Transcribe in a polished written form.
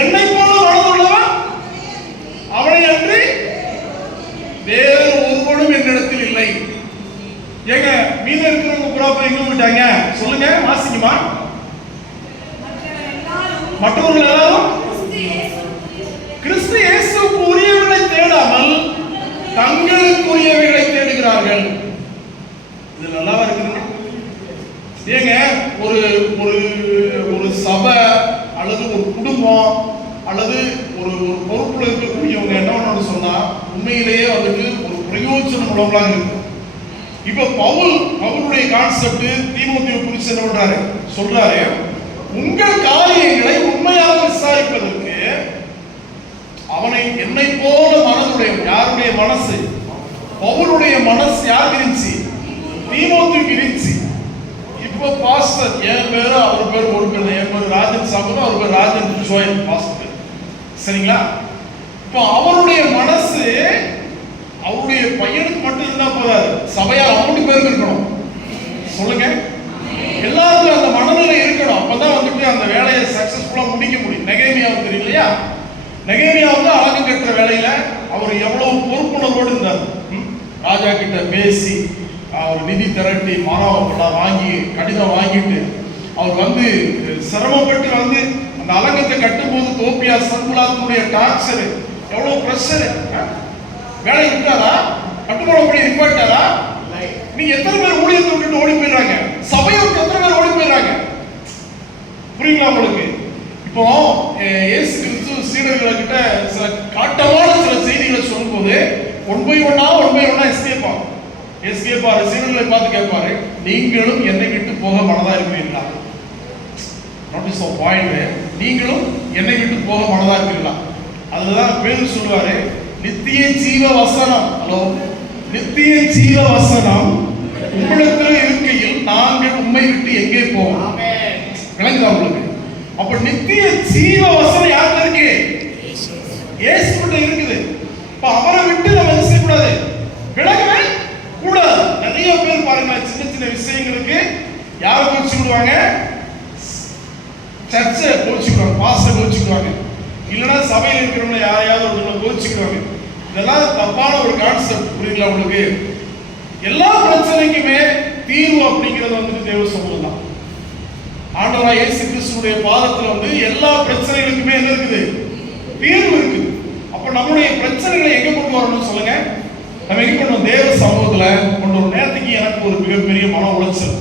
என்னை போல மனதுள்ளவன் அவனை அன்றி வேறு ஒருவனும் என்னிடத்தில் இல்லை. ஏங்க மீத இருக்கிறவங்க புறா எங்க விட்டாங்க சொல்லுங்க, வாசிக்குமா? மற்றவர்கள் எல்லாரும் கிறிஸ்து இயேசுவுக்கு உரியவர்களை தேடாமல் தங்களுக்குரியவைகளை தேடுகிறார்கள். இது நல்லாவா இருக்குங்க? ஏங்க ஒரு ஒரு ஒரு சபை அல்லது ஒரு குடும்பம் அல்லது ஒரு ஒரு பொறுப்புல இருக்கக்கூடியவங்க என்ன பண்ணணும்னு சொன்னா உண்மையிலேயே வந்துட்டு ஒரு பிரயோஜனம் உள்ளவங்களாக இருக்கும். இப்ப பவுலுடைய கான்செப்ட் தீமோத்தேயு குறித்து என்ன பண்றாரு சொல்றாரு, உங்கள் காரியங்களை உண்மையாக விசாரிப்பதற்கு அவனை என்னை போல மனதுடைய யாருடைய மனசு? பவுலுடைய மனசு யாருக்கு இருந்துச்சு? தீமோத்தேயுக்கு இருந்துச்சு. இப்போ பாஸ்டர் என் பேரு அவர் பேர் ஒரு பேர், என் பேர் ராஜன் சாமி, அவர் பேர் ராஜன் ஜோயல் பாஸ்டர், சரிங்களா? இப்போ அவருடைய மனசு அவருடைய பையனுக்கு மட்டும் இருந்தா போதாது, சபையார் 3 பேருக்கு இருக்கணும். சொல்லுங்க, எல்லாருக்கும் அந்த மனநிலை இருக்கணும். அப்பதான் வந்துட்டு அந்த வேலையை சக்சஸ்ஃபுல்லா முடிக்க முடியும். நெகேமியாவுக்கு தெரியும் இல்லையா? நெகேமியா வந்து அழகு கட்டுற வேலையில அவர் எவ்வளவு பொறுப்புணர்வோடு இருந்தார். ராஜா கிட்ட பேசி அவர் நிதி திரட்டி மாணவர்கள்லாம் வாங்கி கடிதம் வாங்கிட்டு அவர் வந்து சிரமப்பட்டு வந்து அந்த அலங்கத்தை கட்டும் போது தோப்பியா சன்புலாத்துடைய டார்ச்சர், எவ்வளவு பிரஷர். வேலை விட்டாரா? கட்டுமானப்படி நிப்பாட்டாரா? நீங்க எத்தனை பேர் ஊழியத்தை விட்டுட்டு ஓடி போயிடுறாங்க? சபையை விட்டு எத்தனை பேர் ஓடி போயிடுறாங்க? புரியுங்களா உங்களுக்கு? இப்போ இயேசு கிறிஸ்து சீடர்கள் கிட்ட சில காட்டமான சில செய்திகளை சொல்லும்போது ஒன் பை ஒன்னா எஸ்கேப் ஆறு சீடர்களை பார்த்து கேட்பாரு, நீங்களும் என்னை விட்டு போக மனதா இருக்கிறீர்களா? நோட்டீஸ் ஆஃப் பாயிண்ட், நீங்களும் என்னை விட்டு போக மனதா இருக்கிறீர்களா? அதுதான் பேதுரு சொல்வாரு, நித்திய ஜீவ வசனம், ஹலோ, நித்திய ஜீவ வசனம் உங்களிடத்தில் இருக்கையில் நாங்கள் உண்மை விட்டு எங்கே போவோம்? விளங்குதா உங்களுக்கு? அப்ப நித்திய ஜீவ வசனம் யாருக்கு இருக்கு? இயேசு கிட்ட இருக்குது. இப்ப அவரை விட்டு நம்ம என்ன செய்யக்கூடாது? விலகவே கூடாது. நிறைய பேர் பாருங்க, சின்ன சின்ன விஷயங்களுக்கு யாரை கோச்சிக்கிடுவாங்க? சர்ச்சை கோச்சிக்கிடுவாங்க, பாஸ்டர் கோச்சிக்கிடுவாங்க, இல்லைன்னா சபையில் இருக்கிறவங்க யாரையாவது ஒருத்தவங்க கோச்சிக்கிடுவாங்க. இதெல்லாம் தப்பான ஒரு கான்செப்ட். புரியுங்களா உங்களுக்கு? எல்லா பிரச்சனைக்குமே தீர்வு அப்படிங்கிறது வந்துட்டு தேவ சமூகம் தான். ஆண்டவராய் இயேசு கிறிஸ்துவுடைய பாதத்துல வந்து எல்லா பிரச்சனைகளுக்குமே என்ன இருக்குது? தீர்வு இருக்குது. அப்ப நம்மளுடைய பிரச்சனைகளை எங்க கொண்டு வரணும்னு சொல்லுங்க. நம்ம எங்க கொண்டு தேவ சமூகத்துல கொண்டு வரும். நேரத்துக்கு எனக்கு ஒரு மிகப்பெரிய மன உளைச்சல்